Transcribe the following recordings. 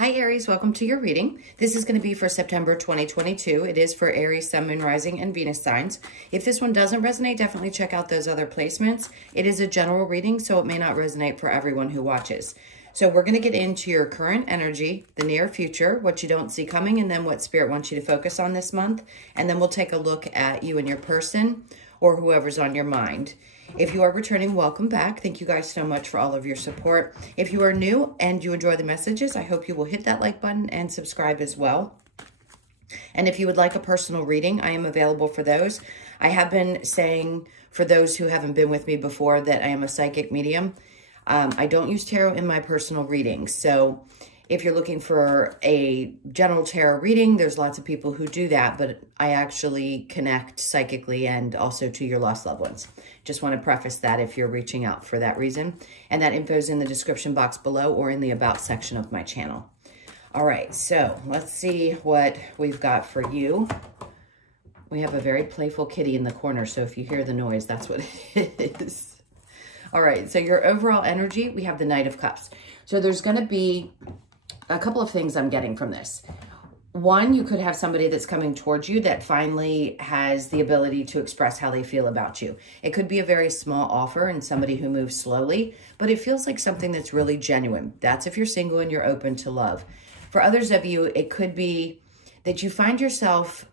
Hi Aries, welcome to your reading. This is going to be for September 2022. It is for Aries, Sun, Moon, Rising, and Venus signs. If this one doesn't resonate, definitely check out those other placements. It is a general reading, so it may not resonate for everyone who watches. So we're going to get into your current energy, the near future, what you don't see coming, and then what Spirit wants you to focus on this month. And then we'll take a look at you and your person or whoever's on your mind. If you are returning, welcome back. Thank you guys so much for all of your support. If you are new and you enjoy the messages, I hope you will hit that like button and subscribe as well. And if you would like a personal reading, I am available for those. I have been saying, for those who haven't been with me before, that I am a psychic medium. I don't use tarot in my personal readings. So if you're looking for a general tarot reading, there's lots of people who do that, but I actually connect psychically and also to your lost loved ones. Just want to preface that if you're reaching out for that reason. And that info is in the description box below or in the About section of my channel. All right, so let's see what we've got for you. We have a very playful kitty in the corner, so if you hear the noise, that's what it is. All right, so your overall energy, we have the Knight of Cups. So there's going to be a couple of things I'm getting from this. One, you could have somebody that's coming towards you that finally has the ability to express how they feel about you. It could be a very small offer and somebody who moves slowly, but it feels like something that's really genuine. That's if you're single and you're open to love. For others of you, it could be that you find yourself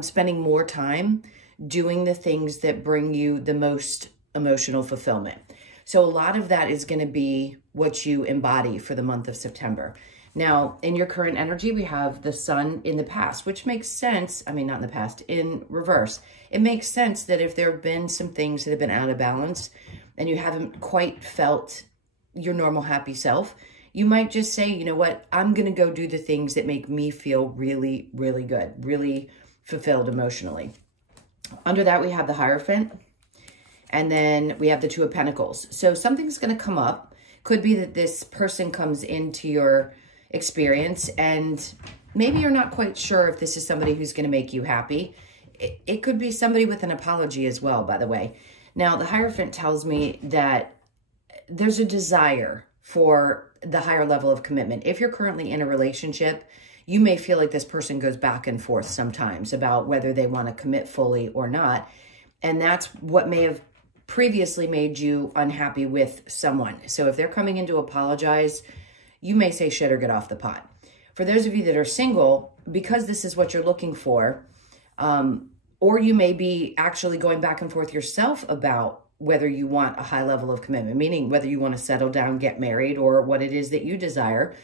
spending more time doing the things that bring you the most emotional fulfillment. So a lot of that is going to be what you embody for the month of September. Now, in your current energy, we have the Sun in the past, which makes sense. I mean, not in the past, in reverse. It makes sense that if there have been some things that have been out of balance and you haven't quite felt your normal happy self, you might just say, you know what, I'm going to go do the things that make me feel really, really good, really fulfilled emotionally. Under that, we have the Hierophant. And then we have the Two of Pentacles. So something's going to come up. Could be that this person comes into your experience and maybe you're not quite sure if this is somebody who's going to make you happy. It could be somebody with an apology as well, by the way. Now, the Hierophant tells me that there's a desire for the higher level of commitment. If you're currently in a relationship, you may feel like this person goes back and forth sometimes about whether they want to commit fully or not. And that's what may have previously made you unhappy with someone. So if they're coming in to apologize, you may say shit or get off the pot. For those of you that are single, because this is what you're looking for, or you may be actually going back and forth yourself about whether you want a high level of commitment, meaning whether you want to settle down, get married, or what it is that you desire,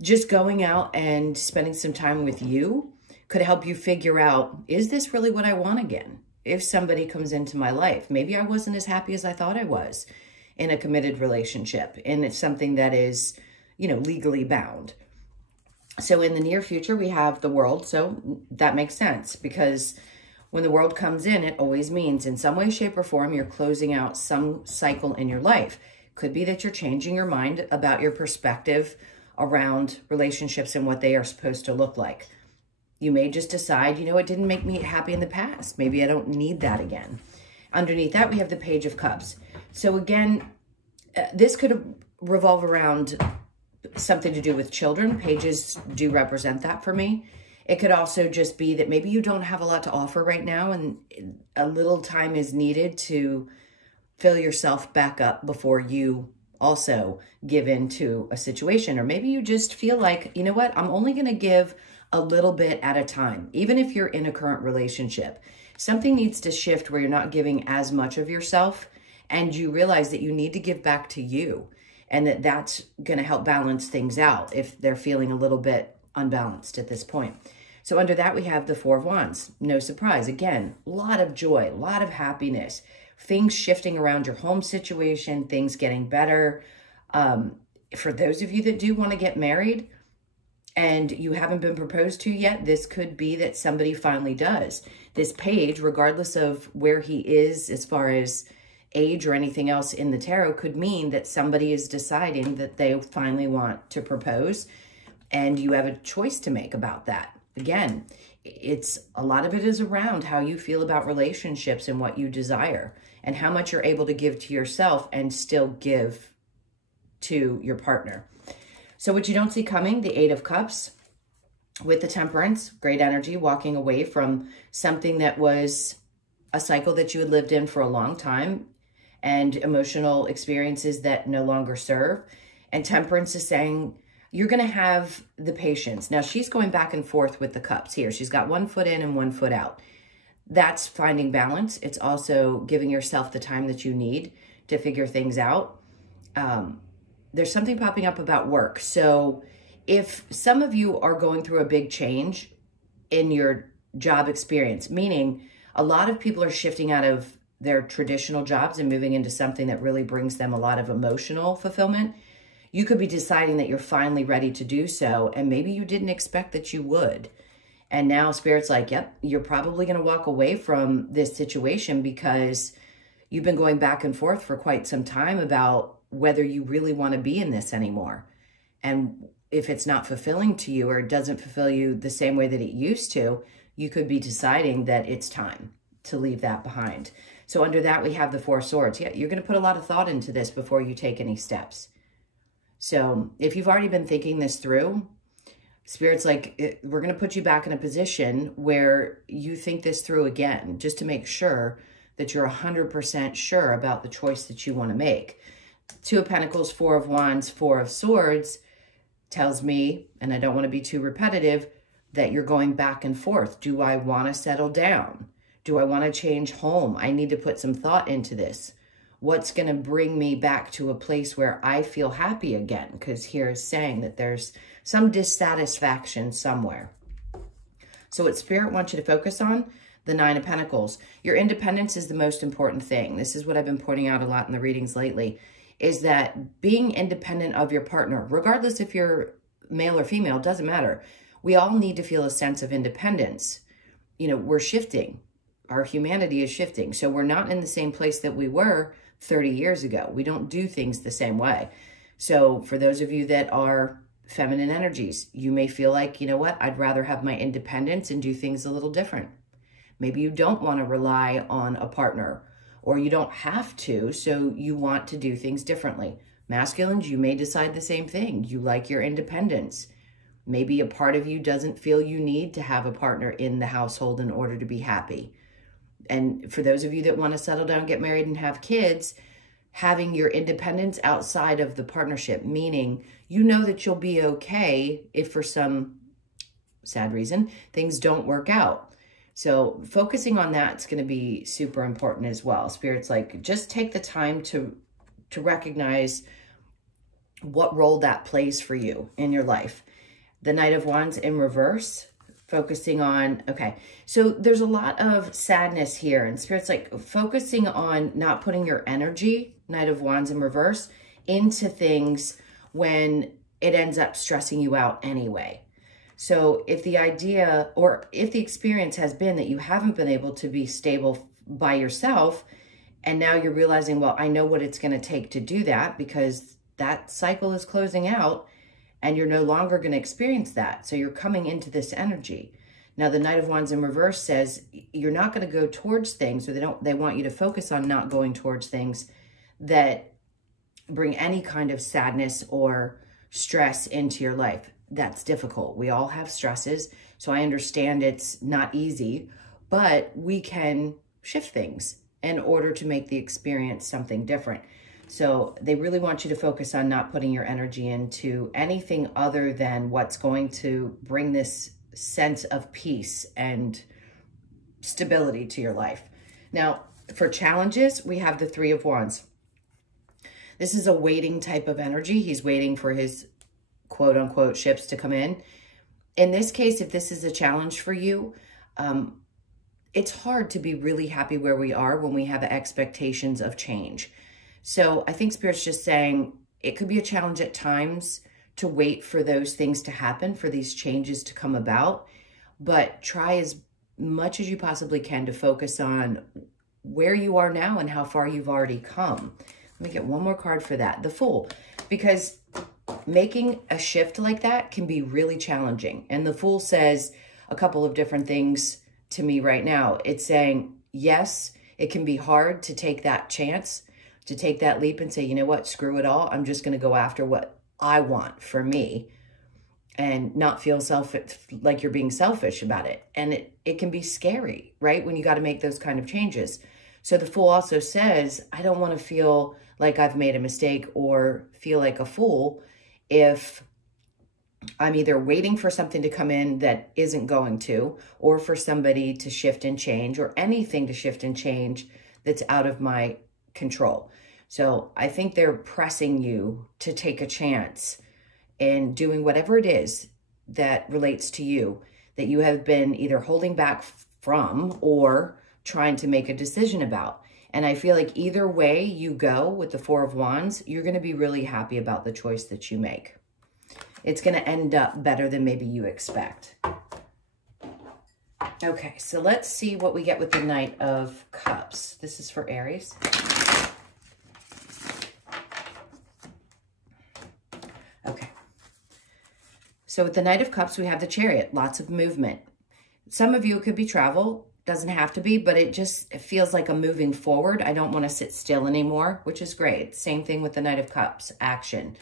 just going out and spending some time with you could help you figure out, is this really what I want again? If somebody comes into my life, maybe I wasn't as happy as I thought I was in a committed relationship. And it's something that is, you know, legally bound. So in the near future, we have the World. So that makes sense because when the World comes in, it always means in some way, shape, or form, you're closing out some cycle in your life. Could be that you're changing your mind about your perspective around relationships and what they are supposed to look like. You may just decide, you know, it didn't make me happy in the past. Maybe I don't need that again. Underneath that, we have the Page of Cups. So again, this could revolve around something to do with children. Pages do represent that for me. It could also just be that maybe you don't have a lot to offer right now and a little time is needed to fill yourself back up before you also give into a situation. Or maybe you just feel like, you know what, I'm only going to give a little bit at a time. Even if you're in a current relationship, something needs to shift where you're not giving as much of yourself and you realize that you need to give back to you and that that's going to help balance things out if they're feeling a little bit unbalanced at this point. So under that, we have the Four of Wands. No surprise. Again, a lot of joy, a lot of happiness, things shifting around your home situation, things getting better. For those of you that do want to get married, and you haven't been proposed to yet, this could be that somebody finally does. This page, regardless of where he is as far as age or anything else in the tarot, could mean that somebody is deciding that they finally want to propose and you have a choice to make about that. Again, a lot of it is around how you feel about relationships and what you desire and how much you're able to give to yourself and still give to your partner. So what you don't see coming, the Eight of Cups with the Temperance, great energy, walking away from something that was a cycle that you had lived in for a long time and emotional experiences that no longer serve. And Temperance is saying, you're going to have the patience. Now, she's going back and forth with the cups here. She's got one foot in and one foot out. That's finding balance. It's also giving yourself the time that you need to figure things out. There's something popping up about work. So if some of you are going through a big change in your job experience, meaning a lot of people are shifting out of their traditional jobs and moving into something that really brings them a lot of emotional fulfillment, you could be deciding that you're finally ready to do so, and maybe you didn't expect that you would. And now Spirit's like, yep, you're probably going to walk away from this situation because you've been going back and forth for quite some time about whether you really want to be in this anymore. And if it's not fulfilling to you or it doesn't fulfill you the same way that it used to, you could be deciding that it's time to leave that behind. So under that, we have the Four of Swords. Yeah, you're going to put a lot of thought into this before you take any steps. So if you've already been thinking this through, Spirit's like, we're going to put you back in a position where you think this through again, just to make sure that you're 100% sure about the choice that you want to make. Two of Pentacles, Four of Wands, Four of Swords tells me, and I don't want to be too repetitive, that you're going back and forth. Do I want to settle down? Do I want to change home? I need to put some thought into this. What's going to bring me back to a place where I feel happy again? Because here is saying that there's some dissatisfaction somewhere. So what Spirit wants you to focus on, the Nine of Pentacles. Your independence is the most important thing. This is what I've been pointing out a lot in the readings lately, is that being independent of your partner, regardless if you're male or female, doesn't matter. We all need to feel a sense of independence. You know, we're shifting. Our humanity is shifting. So we're not in the same place that we were 30 years ago. We don't do things the same way. So for those of you that are feminine energies, you may feel like, you know what, I'd rather have my independence and do things a little different. Maybe you don't want to rely on a partner, or you don't have to, so you want to do things differently. Masculines, you may decide the same thing. You like your independence. Maybe a part of you doesn't feel you need to have a partner in the household in order to be happy. And for those of you that want to settle down, get married, and have kids, having your independence outside of the partnership, meaning you know that you'll be okay if for some sad reason things don't work out. So focusing on that's going to be super important as well. Spirit's like, just take the time to recognize what role that plays for you in your life. The Knight of Wands in reverse, focusing on, okay, so there's a lot of sadness here, and Spirit's like focusing on not putting your energy, Knight of Wands in reverse, into things when it ends up stressing you out anyway. So if the idea, or if the experience has been that you haven't been able to be stable by yourself, and now you're realizing, well, I know what it's going to take to do that because that cycle is closing out, and you're no longer going to experience that. So you're coming into this energy. Now, the Knight of Wands in reverse says you're not going to go towards things, or they want you to focus on not going towards things that bring any kind of sadness or stress into your life. That's difficult. We all have stresses. So I understand it's not easy, but we can shift things in order to make the experience something different. So they really want you to focus on not putting your energy into anything other than what's going to bring this sense of peace and stability to your life. Now, for challenges, we have the Three of Wands. This is a waiting type of energy. He's waiting for his quote unquote ships to come in. In this case, if this is a challenge for you, it's hard to be really happy where we are when we have expectations of change. So I think Spirit's just saying it could be a challenge at times to wait for those things to happen, for these changes to come about, but try as much as you possibly can to focus on where you are now and how far you've already come. Let me get one more card for that, the Fool, because making a shift like that can be really challenging. And the Fool says a couple of different things to me right now. It's saying, yes, it can be hard to take that chance, to take that leap and say, you know what, screw it all. I'm just going to go after what I want for me, and not feel like you're being selfish about it. And it can be scary, right? When you got to make those kind of changes. So the Fool also says, I don't want to feel like I've made a mistake or feel like a fool if I'm either waiting for something to come in that isn't going to, or for somebody to shift and change, or anything to shift and change that's out of my control. So I think they're pressing you to take a chance in doing whatever it is that relates to you, that you have been either holding back from or trying to make a decision about. And I feel like either way you go with the Four of Wands, you're going to be really happy about the choice that you make. It's going to end up better than maybe you expect. Okay, so let's see what we get with the Knight of Cups. This is for Aries. Okay. So with the Knight of Cups, we have the Chariot, lots of movement. Some of you, it could be travel, doesn't have to be, but it feels like a moving forward. I don't want to sit still anymore, which is great. Same thing with the Knight of Cups, action.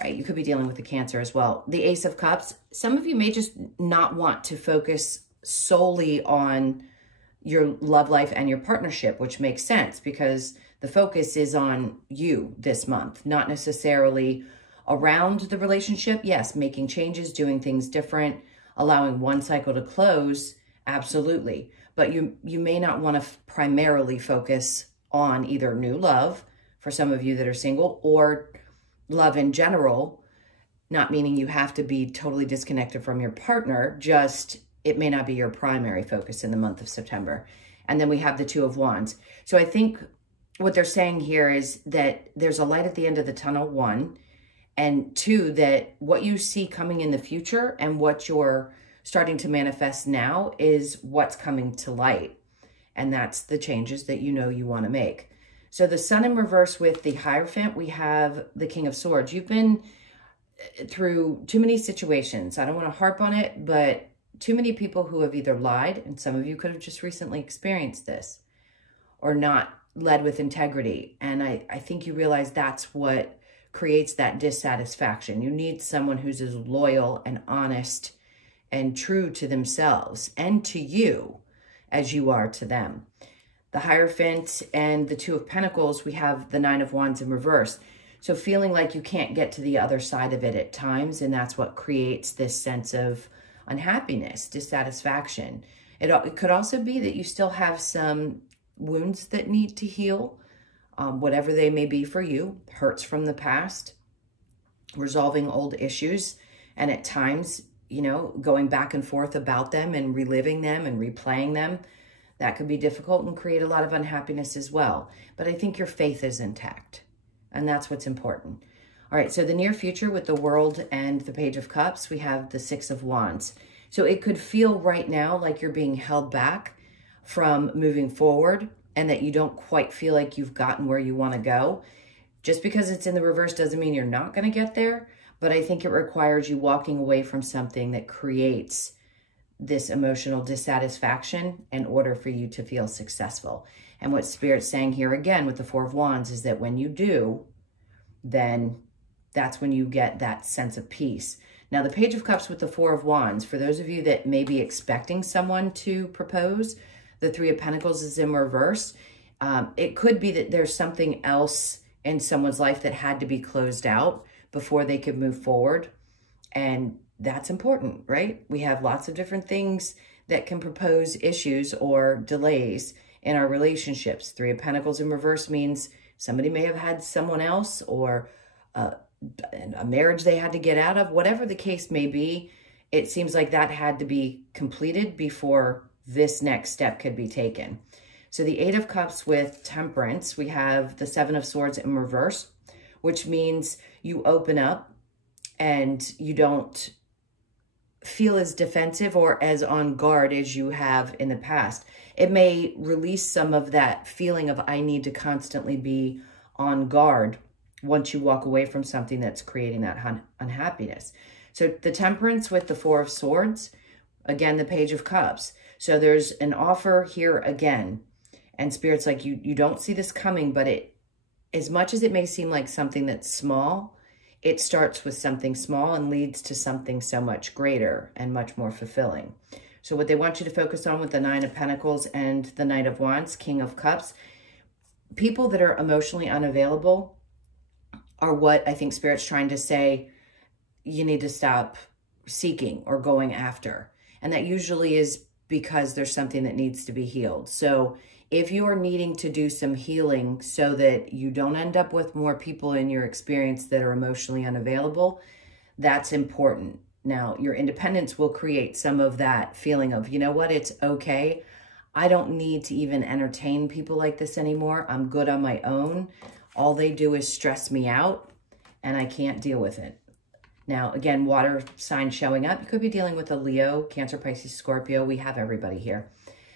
Right, you could be dealing with the Cancer as well. The Ace of Cups, some of you may just not want to focus solely on your love life and your partnership, which makes sense because the focus is on you this month, not necessarily around the relationship. Yes, making changes, doing things different, allowing one cycle to close, absolutely. But you may not want to primarily focus on either new love for some of you that are single, or love in general, not meaning you have to be totally disconnected from your partner, just it may not be your primary focus in the month of September. And then we have the Two of Wands. So I think what they're saying here is that there's a light at the end of the tunnel, one, and two, that what you see coming in the future and what you're starting to manifest now is what's coming to light. And that's the changes that you know you want to make. So the Sun in reverse with the Hierophant, we have the King of Swords. You've been through too many situations. I don't want to harp on it, but too many people who have either lied, and some of you could have just recently experienced this, or not led with integrity. And I think you realize that's what creates that dissatisfaction. You need someone who's as loyal and honest and true to themselves and to you as you are to them. The Hierophant and the Two of Pentacles, we have the Nine of Wands in reverse. So feeling like you can't get to the other side of it at times, and that's what creates this sense of unhappiness, dissatisfaction. It could also be that you still have some wounds that need to heal, whatever they may be for you, hurts from the past, resolving old issues, and at times, you know, going back and forth about them and reliving them and replaying them. That could be difficult and create a lot of unhappiness as well. But I think your faith is intact, and that's what's important. All right, so the near future with the World and the Page of Cups, we have the Six of Wands. So it could feel right now like you're being held back from moving forward and that you don't quite feel like you've gotten where you want to go. Just because it's in the reverse doesn't mean you're not going to get there, but I think it requires you walking away from something that creates this emotional dissatisfaction in order for you to feel successful. And what Spirit's saying here again with the Four of Wands is that when you do, then that's when you get that sense of peace. Now, the Page of Cups with the Four of Wands, for those of you that may be expecting someone to propose, the Three of Pentacles is in reverse. It could be that there's something else in someone's life that had to be closed out before they could move forward. And that's important, right? We have lots of different things that can propose issues or delays in our relationships. Three of Pentacles in reverse means somebody may have had someone else, or a marriage they had to get out of. Whatever the case may be, it seems like that had to be completed before this next step could be taken. So the Eight of Cups with Temperance, we have the Seven of Swords in reverse, which means you open up and you don't feel as defensive or as on guard as you have in the past. It may release some of that feeling of I need to constantly be on guard once you walk away from something that's creating that unhappiness. So the Temperance with the Four of Swords, again, the Page of Cups. So there's an offer here again, and Spirit's like, you don't see this coming, but as much as it may seem like something that's small, it starts with something small and leads to something so much greater and much more fulfilling. So what they want you to focus on with the Nine of Pentacles and the Knight of Wands, King of Cups, people that are emotionally unavailable are what I think Spirit's trying to say you need to stop seeking or going after. And that usually is because there's something that needs to be healed. So if you are needing to do some healing so that you don't end up with more people in your experience that are emotionally unavailable, that's important. Now, your independence will create some of that feeling of, you know what, it's okay. I don't need to even entertain people like this anymore. I'm good on my own. All they do is stress me out, and I can't deal with it. Now, again, water sign showing up. You could be dealing with a Leo, Cancer, Pisces, Scorpio. We have everybody here.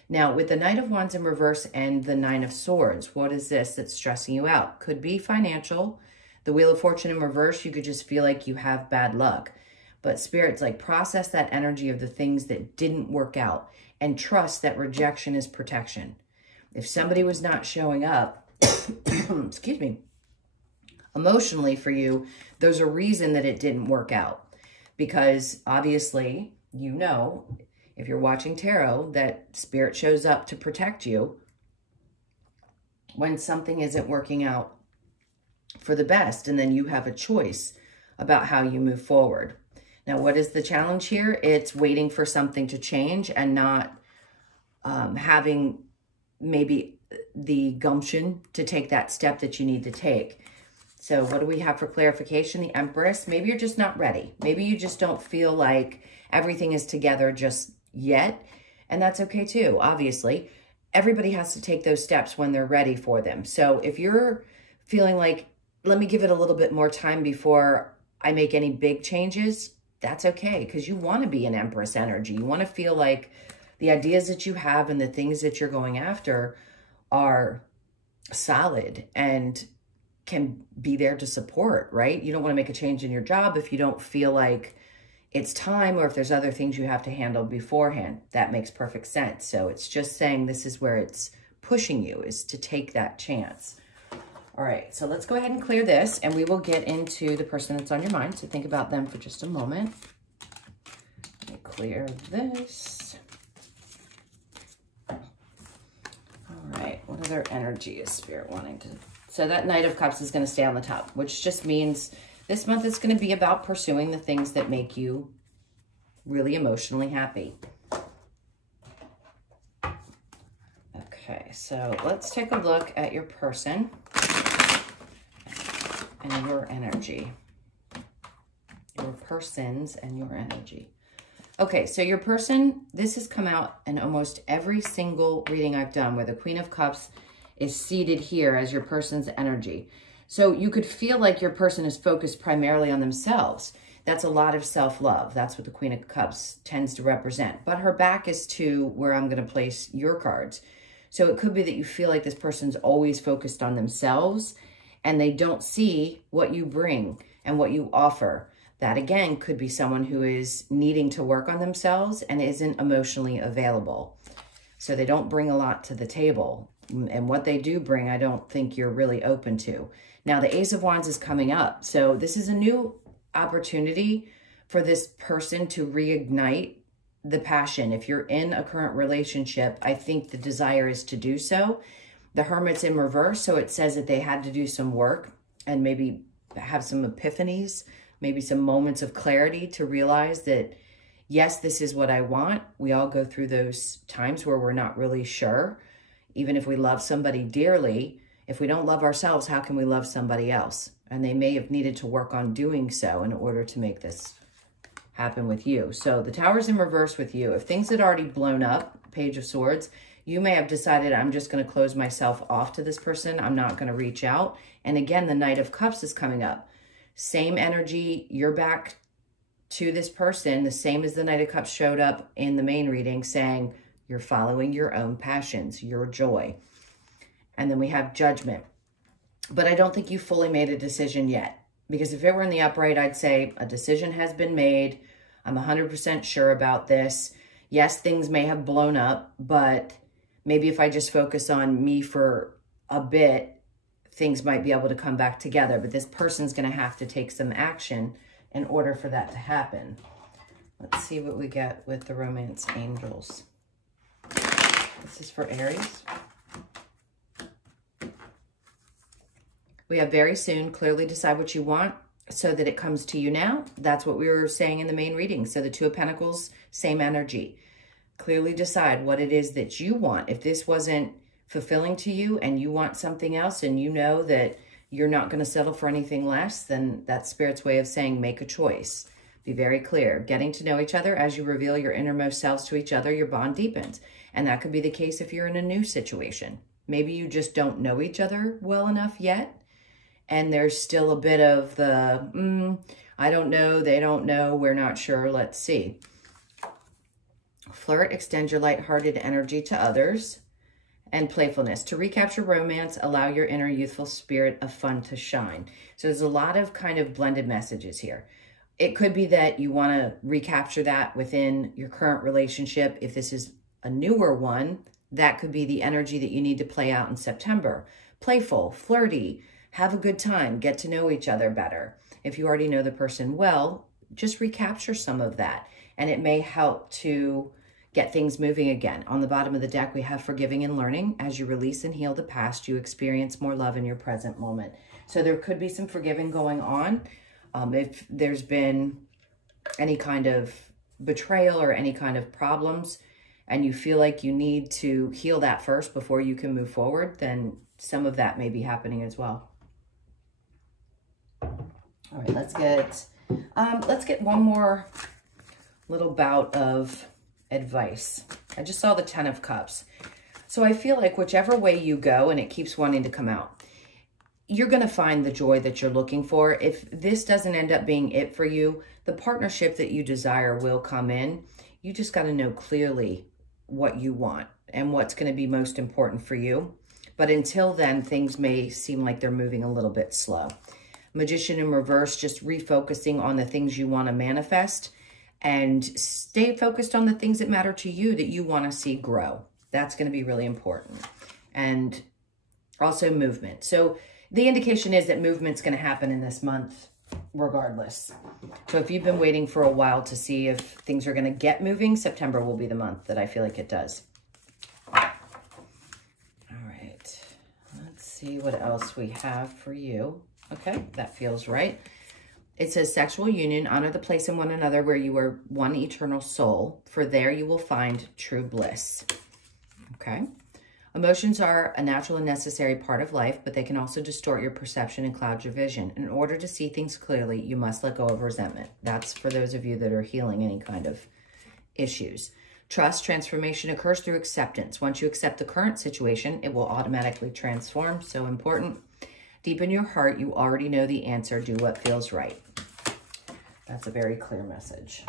Now, with the Knight of Wands in reverse and the Nine of Swords, what is this that's stressing you out? Could be financial. The Wheel of Fortune in reverse, you could just feel like you have bad luck. But Spirit's like, process that energy of the things that didn't work out and trust that rejection is protection. If somebody was not showing up, excuse me, emotionally for you, there's a reason that it didn't work out. Because obviously, you know, if you're watching tarot, that Spirit shows up to protect you when something isn't working out for the best, and then you have a choice about how you move forward. Now, what is the challenge here? It's waiting for something to change and not having maybe the gumption to take that step that you need to take. So what do we have for clarification? The Empress. Maybe you're just not ready. Maybe you just don't feel like everything is together just yet. And that's okay too, obviously. Everybody has to take those steps when they're ready for them. So if you're feeling like, let me give it a little bit more time before I make any big changes, that's okay, because you want to be an Empress energy. You want to feel like the ideas that you have and the things that you're going after are solid and can be there to support, right? You don't want to make a change in your job if you don't feel like it's time, or if there's other things you have to handle beforehand. That makes perfect sense. So it's just saying this is where it's pushing you, is to take that chance. All right, so let's go ahead and clear this, and we will get into the person that's on your mind. So think about them for just a moment. Let me clear this. All right, what other energy is Spirit wanting to... So that Knight of Cups is going to stay on the top, which just means this month is going to be about pursuing the things that make you really emotionally happy. Okay, so let's take a look at your person and your energy. Your persons and your energy. Okay, so your person, this has come out in almost every single reading I've done where the Queen of Cups is seated here as your person's energy. So you could feel like your person is focused primarily on themselves. That's a lot of self-love. That's what the Queen of Cups tends to represent. But her back is to where I'm going to place your cards. So it could be that you feel like this person's always focused on themselves and they don't see what you bring and what you offer. That, again, could be someone who is needing to work on themselves and isn't emotionally available. So they don't bring a lot to the table. And what they do bring, I don't think you're really open to. Now, the Ace of Wands is coming up. So this is a new opportunity for this person to reignite the passion. If you're in a current relationship, I think the desire is to do so. The Hermit's in reverse, so it says that they had to do some work and maybe have some epiphanies, maybe some moments of clarity to realize that, yes, this is what I want. We all go through those times where we're not really sure. Even if we love somebody dearly, if we don't love ourselves, how can we love somebody else? And they may have needed to work on doing so in order to make this happen with you. So the Tower's in reverse with you. If things had already blown up, Page of Swords, you may have decided, I'm just going to close myself off to this person. I'm not going to reach out. And again, the Knight of Cups is coming up. Same energy, you're back to this person, the same as the Knight of Cups showed up in the main reading, saying you're following your own passions, your joy. And then we have Judgment. But I don't think you fully made a decision yet. Because if it were in the upright, I'd say a decision has been made. I'm 100% sure about this. Yes, things may have blown up, but maybe if I just focus on me for a bit, things might be able to come back together, but this person's going to have to take some action in order for that to happen. Let's see what we get with the romance angels. This is for Aries. We have very soon. Clearly decide what you want so that it comes to you now. That's what we were saying in the main reading. So the Two of Pentacles, same energy. Clearly decide what it is that you want. If this wasn't fulfilling to you and you want something else and you know that you're not going to settle for anything less, then that's Spirit's way of saying make a choice. Be very clear. Getting to know each other as you reveal your innermost selves to each other, your bond deepens. And that could be the case if you're in a new situation. Maybe you just don't know each other well enough yet. And there's still a bit of the, I don't know, they don't know, we're not sure, let's see. Flirt, extend your lighthearted energy to others. And playfulness. To recapture romance, allow your inner youthful spirit of fun to shine. So there's a lot of kind of blended messages here. It could be that you want to recapture that within your current relationship. If this is a newer one, that could be the energy that you need to play out in September. Playful, flirty, have a good time, get to know each other better. If you already know the person well, just recapture some of that. And it may help to get things moving again. On the bottom of the deck, we have forgiving and learning. As you release and heal the past, you experience more love in your present moment. So there could be some forgiving going on. If there's been any kind of betrayal or any kind of problems, and you feel like you need to heal that first before you can move forward, then some of that may be happening as well. All right, let's get one more little bout of advice. I just saw the 10 of Cups. So I feel like whichever way you go, and it keeps wanting to come out, you're going to find the joy that you're looking for. If this doesn't end up being it for you, the partnership that you desire will come in. You just got to know clearly what you want and what's going to be most important for you. But until then, things may seem like they're moving a little bit slow. Magician in reverse, just refocusing on the things you want to manifest and stay focused on the things that matter to you that you want to see grow. That's going to be really important. And also movement. So the indication is that movement's going to happen in this month regardless. So if you've been waiting for a while to see if things are going to get moving, September will be the month that I feel like it does. All right. Let's see what else we have for you. Okay, that feels right. It says sexual union, honor the place in one another where you are one eternal soul, for there you will find true bliss. Okay. Emotions are a natural and necessary part of life, but they can also distort your perception and cloud your vision. In order to see things clearly, you must let go of resentment. That's for those of you that are healing any kind of issues. Trust, transformation occurs through acceptance. Once you accept the current situation, it will automatically transform. So important. Deep in your heart, you already know the answer. Do what feels right. That's a very clear message.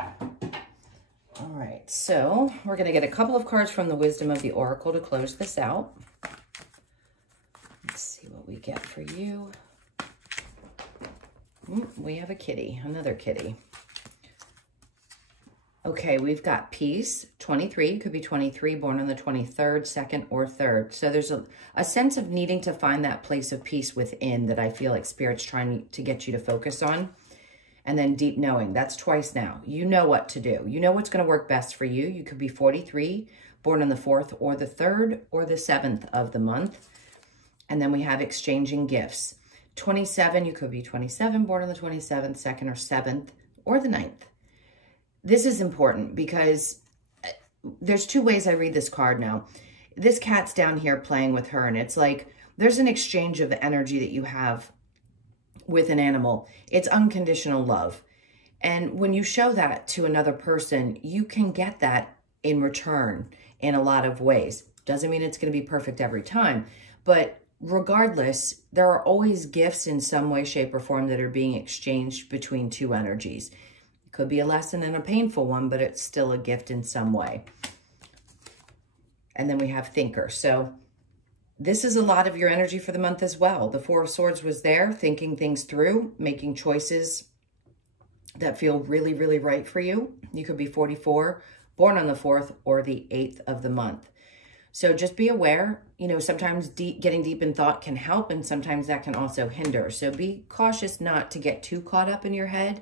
All right, so we're going to get a couple of cards from the Wisdom of the Oracle to close this out. Let's see what we get for you. We have a kitty, another kitty. Okay, we've got peace, 23, could be 23, born on the 23rd, 2nd, or 3rd. So there's a sense of needing to find that place of peace within that I feel like Spirit's trying to get you to focus on. And then deep knowing, that's twice now. You know what to do. You know what's going to work best for you. You could be 43, born on the 4th or the 3rd or the 7th of the month. And then we have exchanging gifts. 27, you could be 27, born on the 27th, 2nd, or 7th, or the 9th. This is important because there's two ways I read this card now. This cat's down here playing with her, and it's like there's an exchange of energy that you have with an animal. It's unconditional love. And when you show that to another person, you can get that in return in a lot of ways. Doesn't mean it's going to be perfect every time, but regardless, there are always gifts in some way, shape, or form that are being exchanged between two energies. Could be a lesson and a painful one, but it's still a gift in some way. And then we have thinker. So this is a lot of your energy for the month as well. The Four of Swords was there, thinking things through, making choices that feel really, really right for you. You could be 44, born on the 4th or the 8th of the month. So just be aware, you know, sometimes getting deep in thought can help, and sometimes that can also hinder. So be cautious not to get too caught up in your head.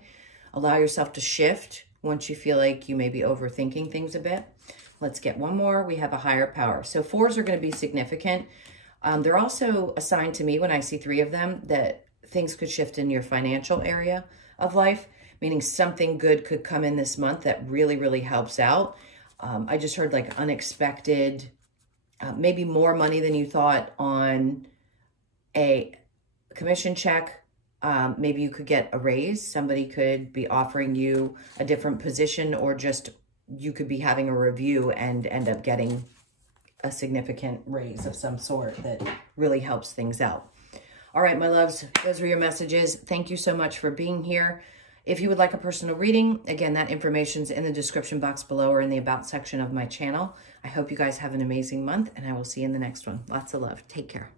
Allow yourself to shift once you feel like you may be overthinking things a bit. Let's get one more. We have a higher power. So 4s are going to be significant. They're also assigned to me when I see 3 of them that things could shift in your financial area of life, meaning something good could come in this month that really, really helps out. I just heard like unexpected, maybe more money than you thought on a commission check. Maybe you could get a raise. Somebody could be offering you a different position, or just you could be having a review and end up getting a significant raise of some sort that really helps things out. All right, my loves, those were your messages. Thank you so much for being here. If you would like a personal reading, again, that information's in the description box below or in the about section of my channel. I hope you guys have an amazing month, and I will see you in the next one. Lots of love. Take care.